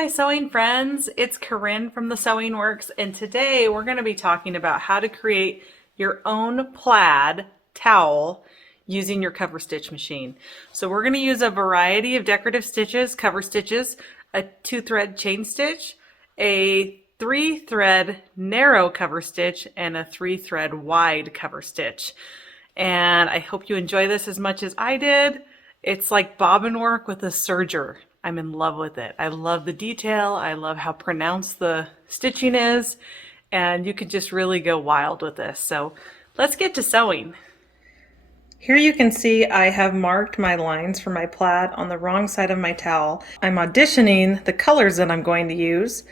my sewing friends, it's Corinne from the Sewing Works, and today we're going to be talking about how to create your own plaid towel using your cover stitch machine. So we're going to use a variety of decorative stitches, cover stitches, a 2-thread chain stitch, a 3-thread narrow cover stitch, and a 3-thread wide cover stitch. And I hope you enjoy this as much as I did. It's like bobbin work with a serger. I'm in love with it. I love the detail. I love how pronounced the stitching is, and you can just really go wild with this. So let's get to sewing. Here you can see I have marked my lines for my plaid on the wrong side of my towel. I'm auditioning the colors that I'm going to use,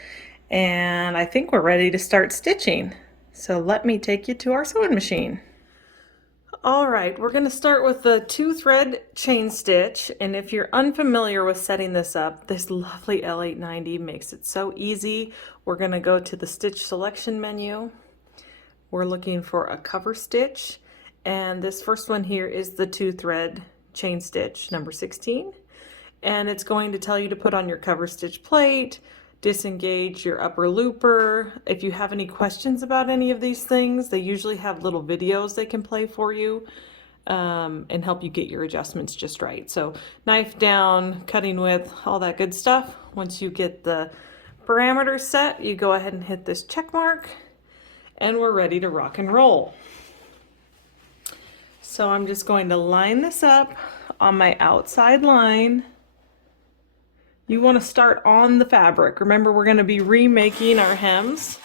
and I think we're ready to start stitching. So let me take you to our sewing machine. All right, we're going to start with the 2-thread chain stitch, and if you're unfamiliar with setting this up, this lovely L890 makes it so easy. We're going to go to the stitch selection menu. We're looking for a cover stitch, and this first one here is the 2-thread chain stitch number 16, and it's going to tell you to put on your cover stitch plate, disengage your upper looper. If you have any questions about any of these things, they usually have little videos they can play for you and help you get your adjustments just right. So knife down, cutting width, all that good stuff. Once you get the parameters set, you go ahead and hit this check mark, and we're ready to rock and roll. So I'm just going to line this up on my outside line. You want to start on the fabric. Remember, we're going to be remaking our hems,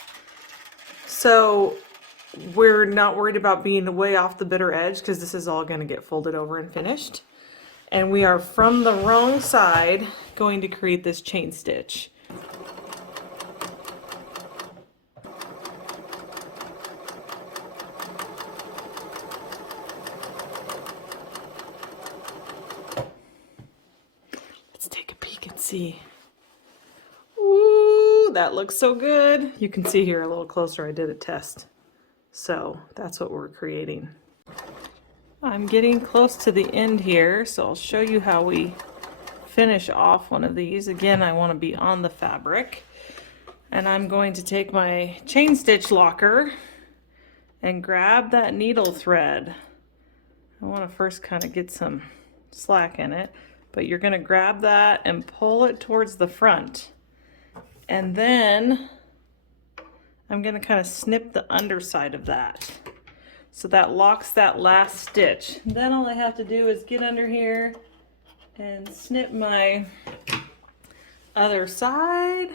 so we're not worried about being way off the bitter edge because this is all going to get folded over and finished. And we are from the wrong side going to create this chain stitch. See. Ooh, that looks so good. You can see here a little closer, I did a test. So that's what we're creating. I'm getting close to the end here, so I'll show you how we finish off one of these. Again, I want to be on the fabric, and I'm going to take my chain stitch locker and grab that needle thread. I want to first kind of get some slack in it. But you're going to grab that and pull it towards the front. And then I'm going to kind of snip the underside of that. So that locks that last stitch. Then all I have to do is get under here and snip my other side.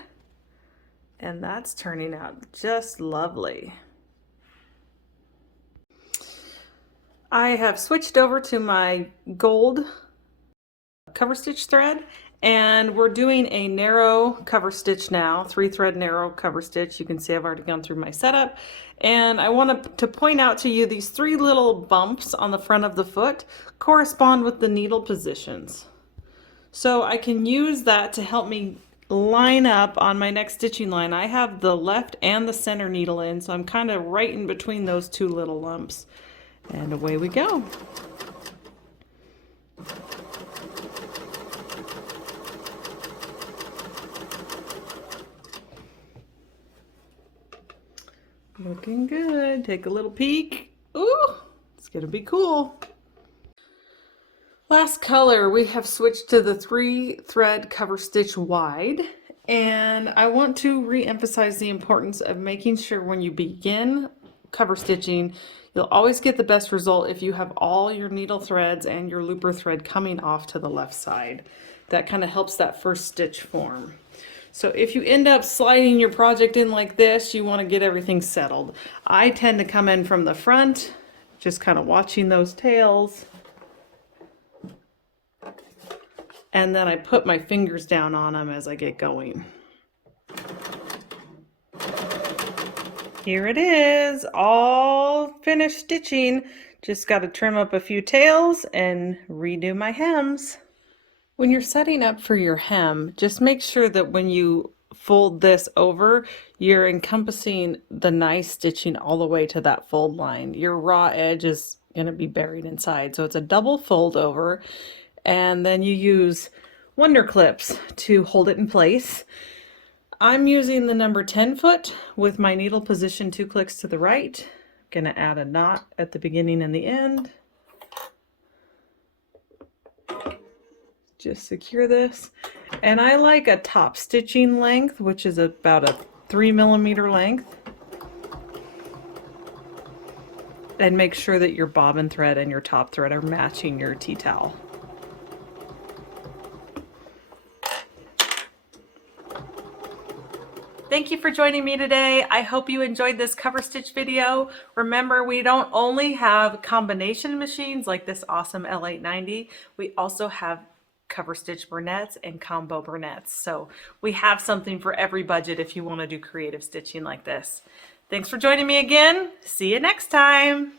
And that's turning out just lovely. I have switched over to my gold cover stitch thread, and we're doing a narrow cover stitch now, 3-thread narrow cover stitch. You can see I've already gone through my setup, and I want to point out to you these 3 little bumps on the front of the foot correspond with the needle positions. So I can use that to help me line up on my next stitching line. I have the left and the center needle in, so I'm kind of right in between those 2 little lumps, and away we go. Looking good. Take a little peek. Ooh, it's gonna be cool. Last color, we have switched to the 3-thread cover stitch wide, and I want to re-emphasize the importance of making sure when you begin cover stitching, you'll always get the best result if you have all your needle threads and your looper thread coming off to the left side. That kind of helps that first stitch form. So if you end up sliding your project in like this, you want to get everything settled. I tend to come in from the front, just kind of watching those tails. And then I put my fingers down on them as I get going. Here it is, all finished stitching. Just got to trim up a few tails and redo my hems. When you're setting up for your hem, just make sure that when you fold this over, you're encompassing the nice stitching all the way to that fold line. Your raw edge is going to be buried inside. So it's a double fold over, and then you use Wonder Clips to hold it in place. I'm using the number 10 foot with my needle position 2 clicks to the right. I'm gonna add a knot at the beginning and the end. Just secure this. And I like a top stitching length, which is about a 3mm length. And make sure that your bobbin thread and your top thread are matching your tea towel. Thank you for joining me today. I hope you enjoyed this cover stitch video. Remember, we don't only have combination machines like this awesome L890, we also have cover stitch burnettes and combo burnettes. So we have something for every budget if you want to do creative stitching like this. Thanks for joining me again. See you next time.